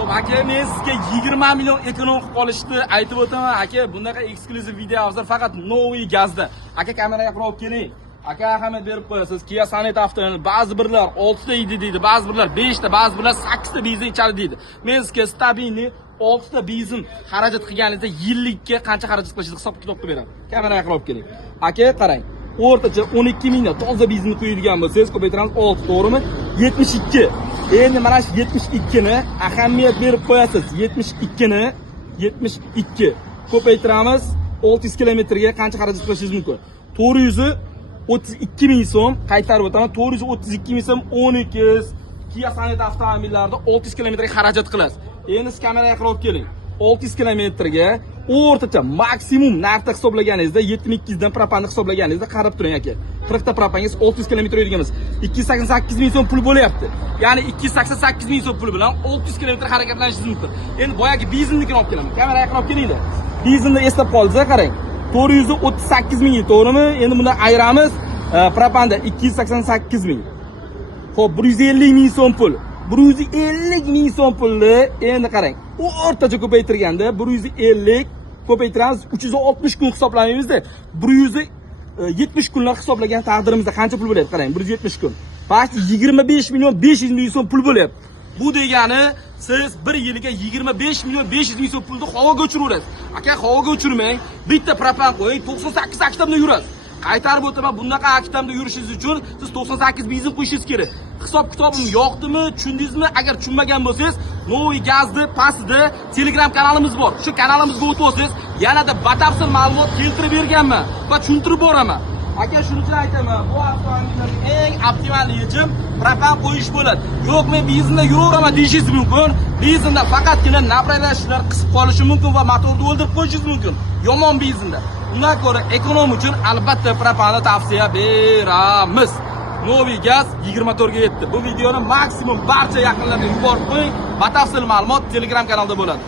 Xo'p, aka, men sizga 20 million ekonom qilib qolishni aytib o'taman. Aka, bundaqa eksklyuziv video hozir faqat Novi gazda. Aka, kameraga qarab keling. Aka, ahamiyat berib qo'yasiz. Kia Sonet avtomobil ba'zi birlar 6 ta edi deydi, ba'zi birlar 5 ta, ba'zi birlar 8 ta benzin ichadi deydi. Men sizga stabilni 6 ta benzin xarajat qilganingizda yillikka qancha xarajat qilishingizni hisob kitob qilib beraman. Kameraga qarab keling. Aka, qarang. O'rtacha 12 mingdan toza benzin quyadigan bo'lsangiz, ko'paytiramiz 6, to'g'rimi? 72. Endi mana shu 72 ni ahamiyat berib qo'yasiz. 72 ko'paytiramiz 600 kilometrga qancha xarajat qilishingiz mumkin? 432 ming so'm qaytarib o'taman. 432 ming so'm 12 Kia Sonet avtomobillarida 600 kilometrga xarajat qilasiz. Endi siz kameraga qarab keling. 600 kilometrga o'rtacha maksimum narxda hisoblaganingizda 72 dan propanni hisoblaganingizda qarab turing aka. 40 ta propangiz 600 kilometr yurganmiz. 288 ming so'm pul bo'lyapti. Ya'ni 288 ming so'm pul bilan 600 kilometr harakatlanishingiz mumkin. Endi boyagi benzinnikini olib kelaman. Kameraga qarab kelinglar. Benzinni eslab qoldingiz, qarang. 438 ming, to'g'rimi? Endi buni ayiramiz. Propanda 288 ming. Xo'p, 150 ming so'm pul. 150 ming so'm pulni endi qarang. O'rtacha ko'paytirganda 150 ko'paytiramiz 360 kun hisoblaymizda 170 kunlar hisoblagan taqdirimizda qancha pul bo'lyapti? Qarang, 170 kun. Faqat 25 million 500 ming so'm pul bo'lyapti. Bu degani siz bir yiliga 25 million 500 ming so'm pulni havoga uchiraverasiz. Aka, havoga uchirmang, bitta propan qo'ying, 98 aktamda yurasiz. Qaytarib o'taman, bunaqa aktamda yurishingiz uchun siz 98 benzin qo'yishingiz kerak. Hisob kitobim yoqdimi, tushundingizmi? Agar tushunmagan bo'lsangiz, Novi Gazni pastida Telegram kanalimiz bor. Shu kanalimizga o'tib olsangiz, yanada batafsil ma'lumot keltirib berganman va tushuntirib boraman. Aka, shuning uchun aytaman, bu avtomobilning eng optimal yechim propan qo'yish bo'ladi. Yo'q, men benzinda yuraveraman deyishingiz mumkin. Benzinda faqatgina napralashlar qisib qolishi mumkin va motorni o'ldirib qo'yishingiz mumkin. Yomon benzinda. Undan ko'ra ekonom uchun albatta propanni tavsiya beramiz. Novi Gaz 24 ga yetdi. Bu videoni maksimum barcha yaqinlarga yuborib qo'ying. Batafsil ma'lumot Telegram kanalida bo'ladi.